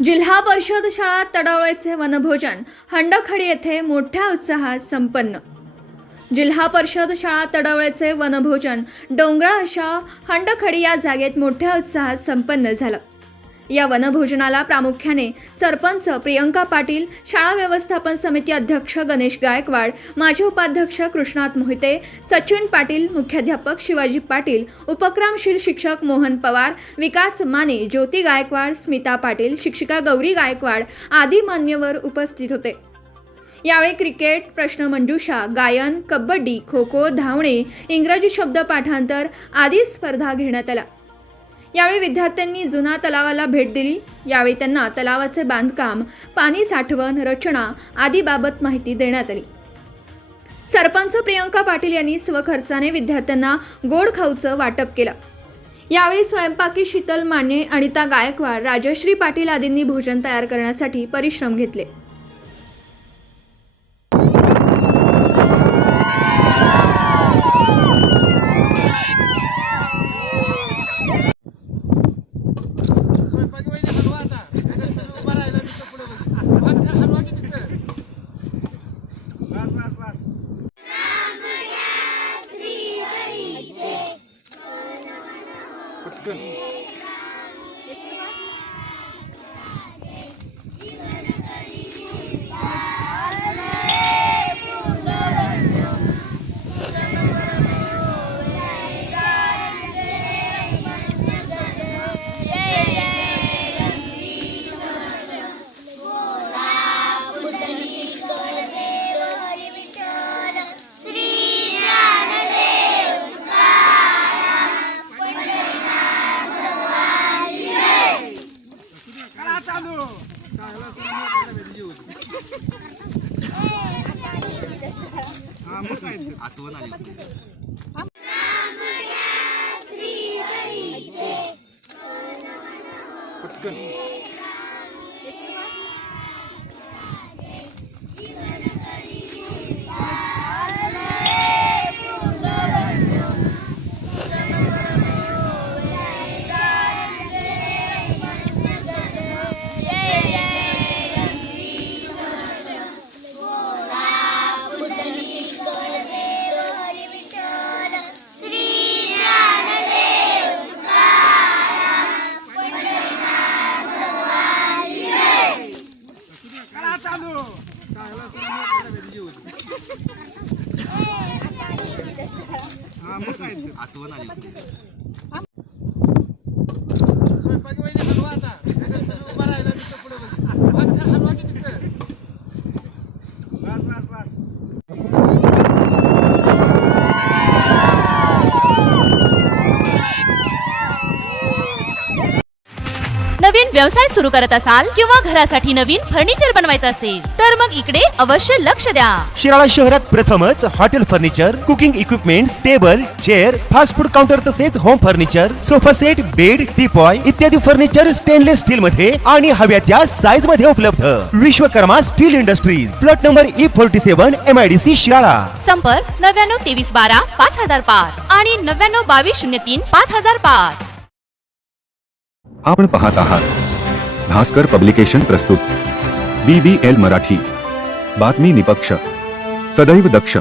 जिल्हा परिषद शाळा तडवळेचे वनभोजन हंडखडी येथे मोठ्या उत्साहात संपन्न। जिल्हा परिषद शाळा तडवळेचे वनभोजन डोंगराळ अशा हंडखडी या जागेत मोठ्या उत्साहात संपन्न झालं। या वनभोजनाला प्रामुख्याने सरपंच प्रियंका पाटील, शाळा व्यवस्थापन समिती अध्यक्ष गणेश गायकवाड, माजी उपाध्यक्ष कृष्णात मोहिते, सचिन पाटील, मुख्याध्यापक शिवाजी पाटील, उपक्रमशील शिक्षक मोहन पवार, विकास माने, ज्योती गायकवाड, स्मिता पाटील, शिक्षिका गौरी गायकवाड आदी मान्यवर उपस्थित होते। यावेळी क्रिकेट, प्रश्नमंजुषा, गायन, कबड्डी, खो खो, धावणे, इंग्रजी शब्द पाठांतर आदी स्पर्धा घेण्यात आल्या। यावेळी विद्यार्थ्यांनी जुना तलावाला भेट दिली। यावेळी त्यांना तलावाचे बांधकाम, पाणी साठवण, रचना आदी बाबत माहिती देण्यात आली। सरपंच प्रियंका पाटील यांनी स्वखर्चाने विद्यार्थ्यांना गोड खाऊचं वाटप केलं। यावेळी स्वयंपाकी शीतल माने, अनिता गायकवाड, राजश्री पाटील आदींनी भोजन तयार करण्यासाठी परिश्रम घेतले। आठवण आली पटकन आठवण आली स्वयंपाकी वहिनी हलवा आता उभा राहिला पुढे हलवा की तिथं बस नवीन व्यवसाय सुरू करत असाल किंवा घरासाठी नवीन फर्निचर बनवायचं असेल तर मग इकडे अवश्य लक्ष द्या। शिराळा शहरात प्रथमच hotel furniture, cooking equipments, table, chair, fast food counter तसेच home furniture, sofa set, bed, teapoy इत्यादी फर्निचर स्टेनलेस स्टील मध्ये आणि हव्या त्या साईज मध्ये उपलब्ध। Vishwakarma steel industries, plot number E47, MIDC Shirala. संपर्क 99 23 12 5005 आणि 99 22 03 5005। आपण पाहत आहात भास्कर पब्लिकेशन प्रस्तुत BBL मराठी, बातमी निपक्ष, सदैव दक्ष।